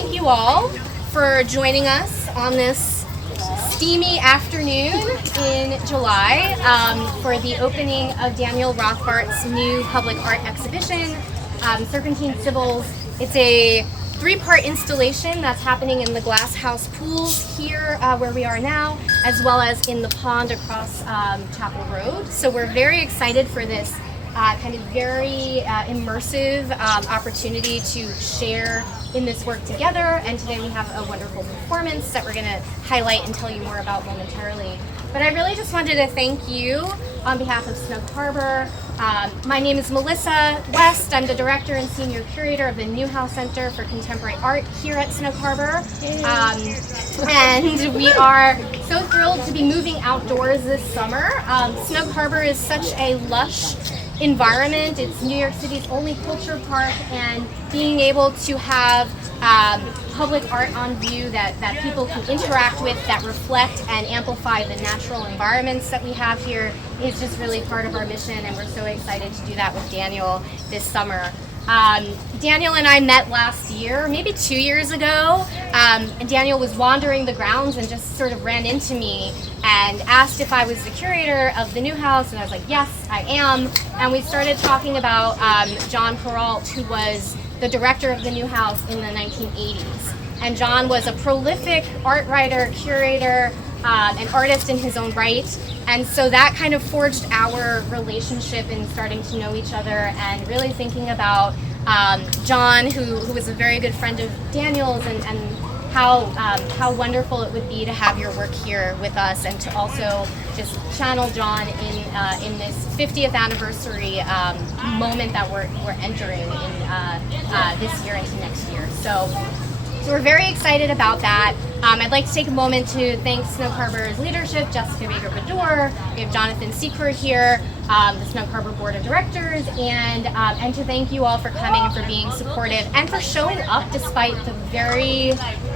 thank you all for joining us on this steamy afternoon in July for the opening of Daniel Rothbart's new public art exhibition, Serpentine Sibyls. It's a three-part installation that's happening in the glass house pools here where we are now, as well as in the pond across Chapel Road. So we're very excited for this kind of very immersive opportunity to share in this work together, and today we have a wonderful performance that we're going to highlight and tell you more about momentarily. But I really just wanted to thank you on behalf of Snug Harbor. My name is Melissa West. I'm the director and senior curator of the Newhouse Center for Contemporary Art here at Snug Harbor. And we are so thrilled to be moving outdoors this summer. Snug Harbor is such a lush environment. It's New York City's only culture park, and being able to have public art on view that people can interact with, that reflect and amplify the natural environments that we have here is just really part of our mission, and we're so excited to do that with Daniel this summer. Daniel and I met last year, maybe 2 years ago, and Daniel was wandering the grounds and just sort of ran into me and asked if I was the curator of the Newhouse, and I was like, yes, I am. And we started talking about John Perrault, who was the director of the Newhouse in the 1980s. And John was a prolific art writer, curator, an artist in his own right. And so that kind of forged our relationship in starting to know each other and really thinking about John, who was a very good friend of Daniel's, and how wonderful it would be to have your work here with us, and to also just channel John in this 50th anniversary moment that we're entering in this year into next year. So we're very excited about that. I'd like to take a moment to thank Snug Harbor's leadership, Jessica Baker-Bador. We have Jonathan Secord here, the Snug Harbor Board of Directors, and to thank you all for coming and for being supportive and for showing up despite the very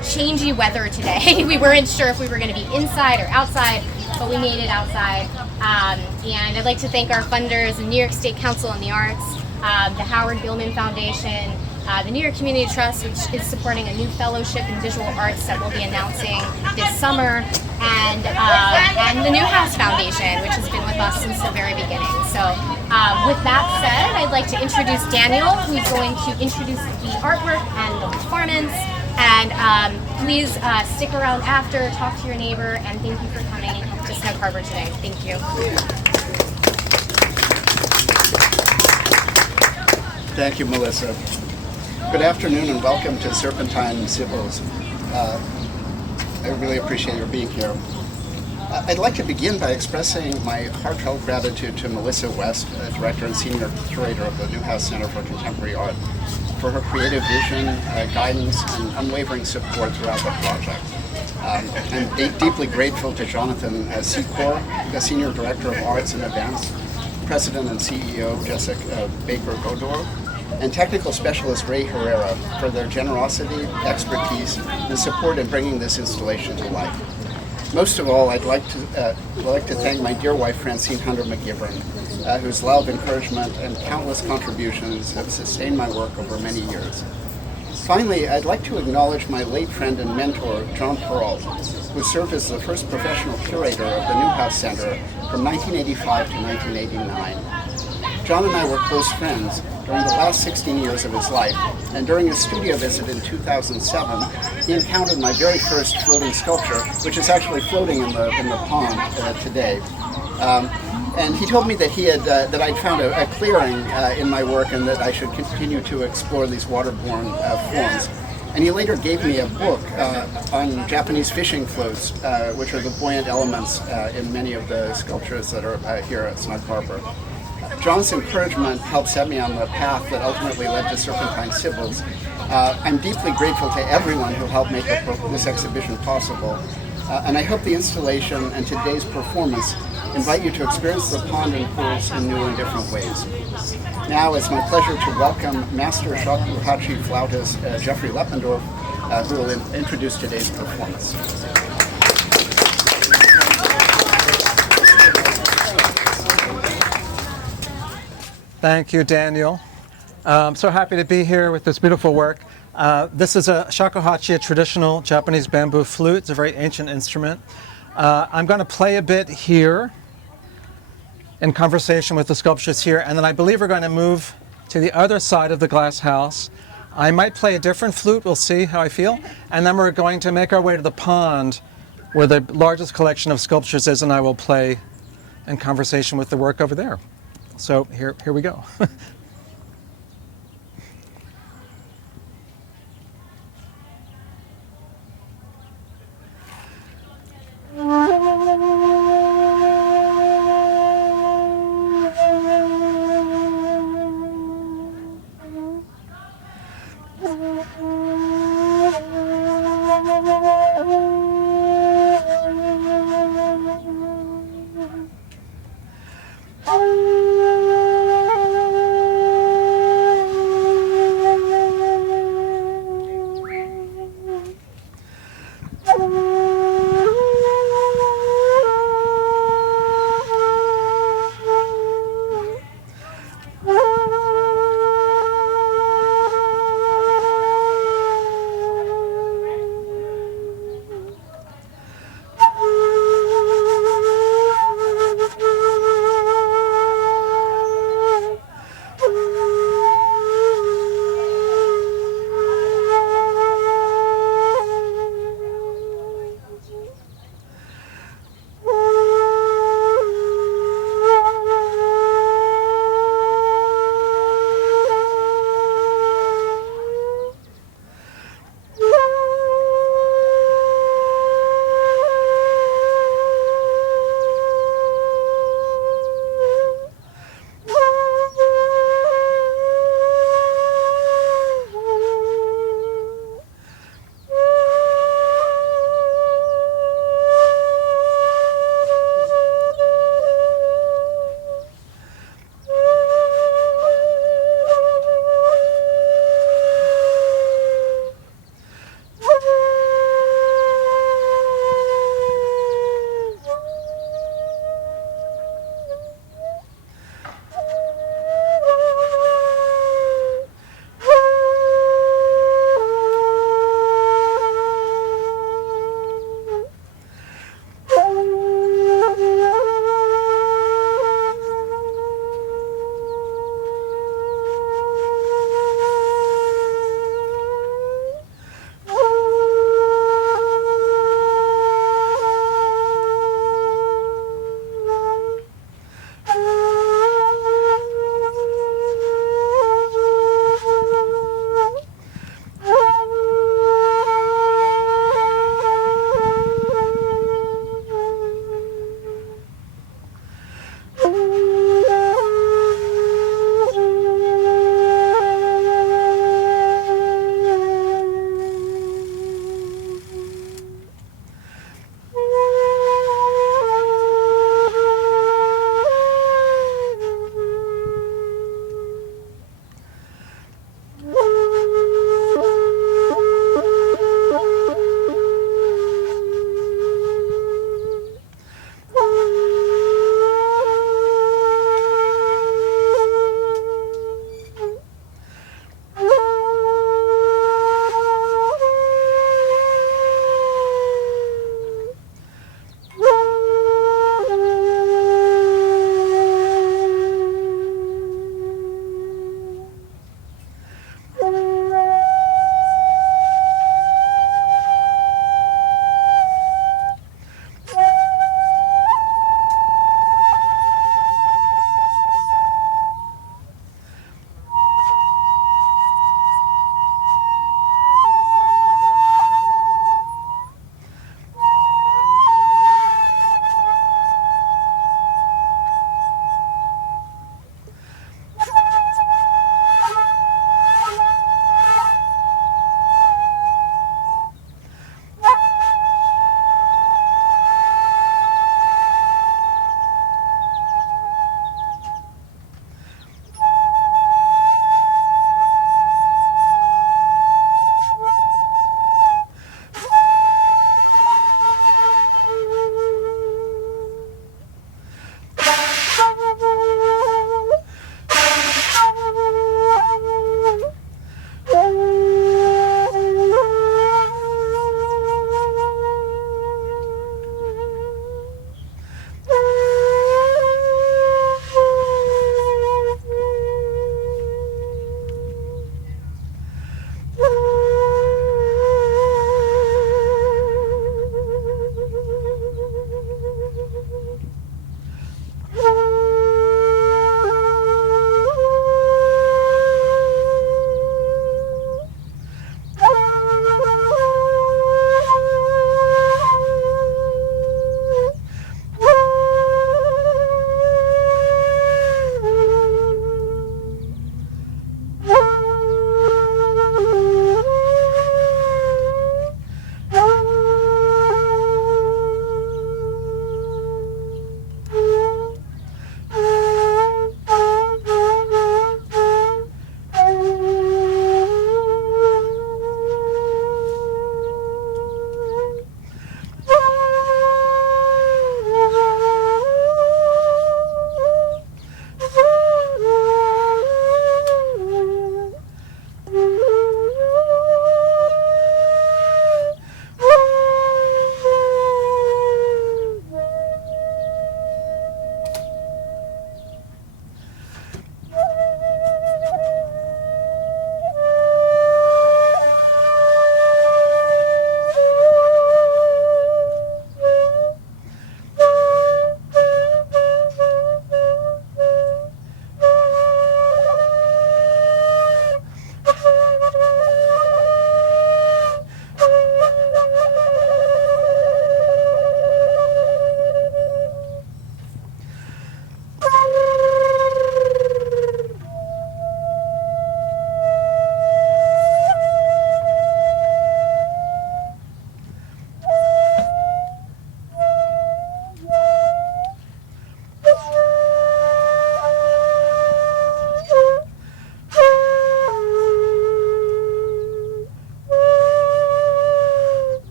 changey weather today. We weren't sure if we were going to be inside or outside, but we made it outside. And I'd like to thank our funders, the New York State Council on the Arts, the Howard Gilman Foundation, the New York Community Trust, which is supporting a new fellowship in visual arts that we'll be announcing this summer, and the Newhouse Foundation, which has been with us since the very beginning. So with that said, I'd like to introduce Daniel, who's going to introduce the artwork and the performance. And please stick around after, talk to your neighbor, and thank you for coming to Snug Harbor today. Thank you. Thank you, Melissa. Good afternoon and welcome to Serpentine Sibyls. I really appreciate your being here. I'd like to begin by expressing my heartfelt gratitude to Melissa West, Director and Senior Curator of the Newhouse Center for Contemporary Art, for her creative vision, guidance, and unwavering support throughout the project. I'm deeply grateful to Jonathan Secord, the Senior Director of Arts and Events, President and CEO Jessica Baker-Bador, and Technical Specialist Ray Herrera for their generosity, expertise, and support in bringing this installation to life. Most of all, I'd like to thank my dear wife, Francine Hunter McGivern, whose love, encouragement, and countless contributions have sustained my work over many years. Finally, I'd like to acknowledge my late friend and mentor, John Perrault, who served as the first professional curator of the Newhouse Center from 1985 to 1989. John and I were close friends during the last 16 years of his life, and during a studio visit in 2007, he encountered my very first floating sculpture, which is actually floating in the pond today. And he told me that that I'd found a clearing in my work, and that I should continue to explore these waterborne forms. And he later gave me a book on Japanese fishing floats, which are the buoyant elements in many of the sculptures that are here at Snug Harbor. John's encouragement helped set me on the path that ultimately led to Serpentine Sibyls. I'm deeply grateful to everyone who helped make this exhibition possible. And I hope the installation and today's performance invite you to experience the pond and pools in new and different ways. Now it's my pleasure to welcome Master Shakuhachi flautist Jeffrey Lependorf, who will introduce today's performance. Thank you, Daniel. I'm so happy to be here with this beautiful work. This is a shakuhachi, a traditional Japanese bamboo flute. It's a very ancient instrument. I'm going to play a bit here in conversation with the sculptures here, and then I believe we're going to move to the other side of the glass house. I might play a different flute, we'll see how I feel, and then we're going to make our way to the pond where the largest collection of sculptures is, and I will play in conversation with the work over there. So here we go.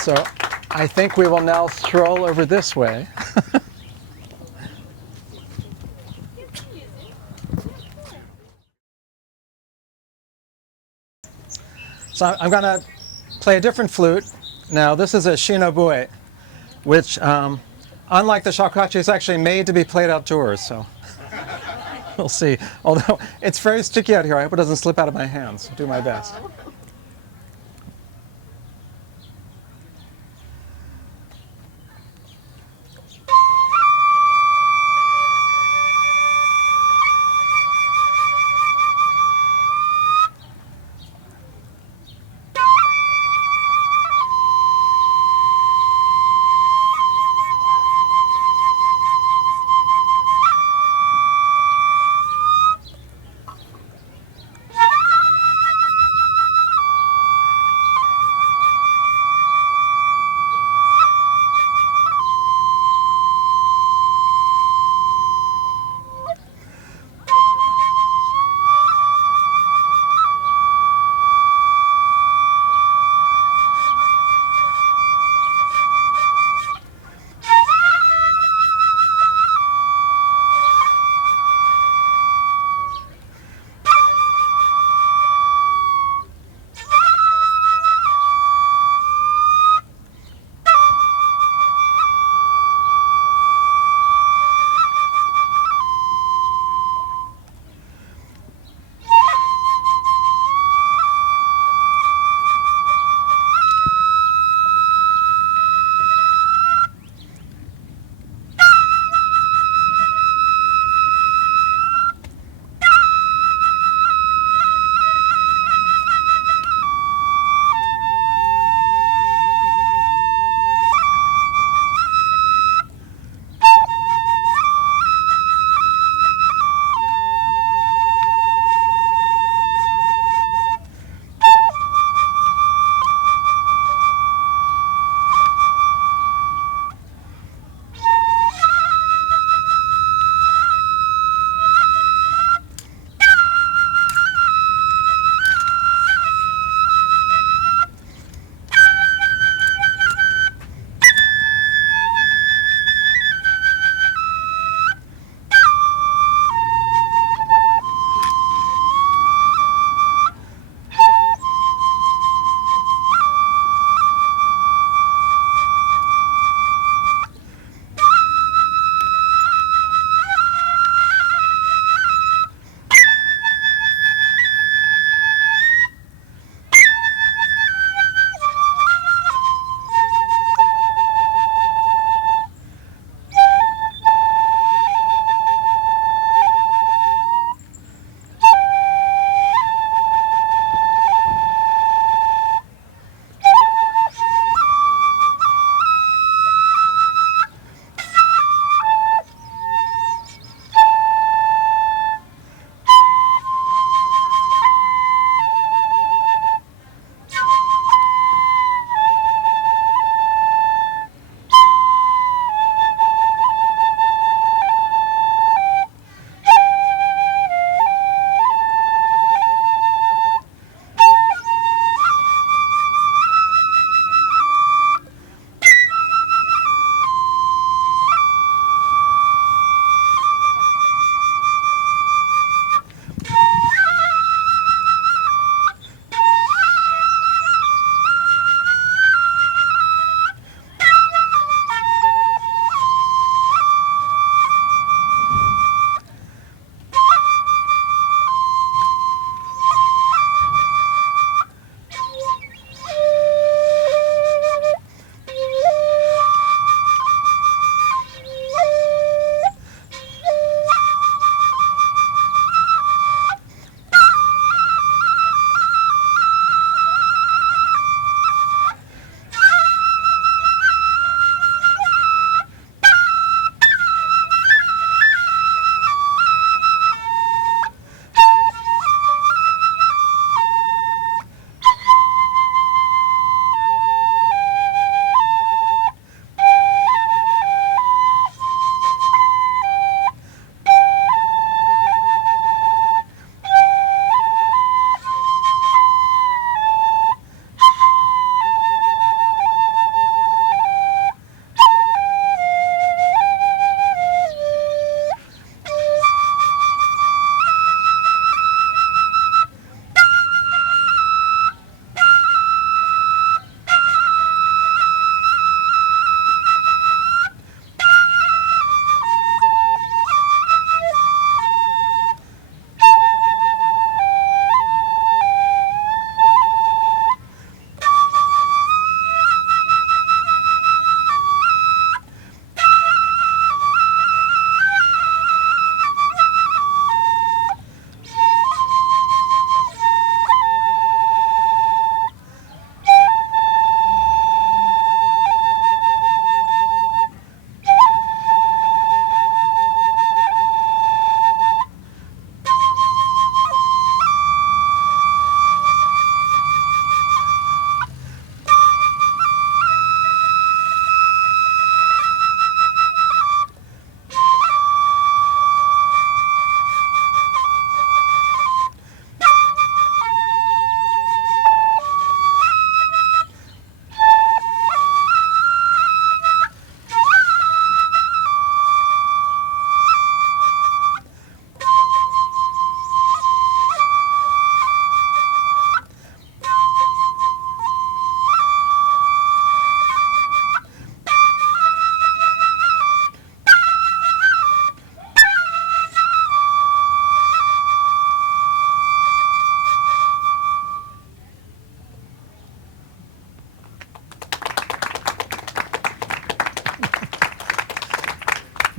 So I think we will now stroll over this way. So I'm going to play a different flute. Now this is a shinobue, which unlike the shakuhachi is actually made to be played outdoors. So we'll see. Although it's very sticky out here, I hope it doesn't slip out of my hands. I'll do my best.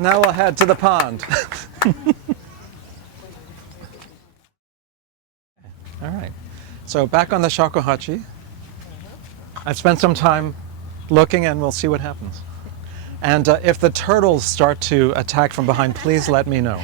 Now we'll head to the pond. All right. So back on the shakuhachi. I've spent some time looking, and we'll see what happens. And if the turtles start to attack from behind, please let me know.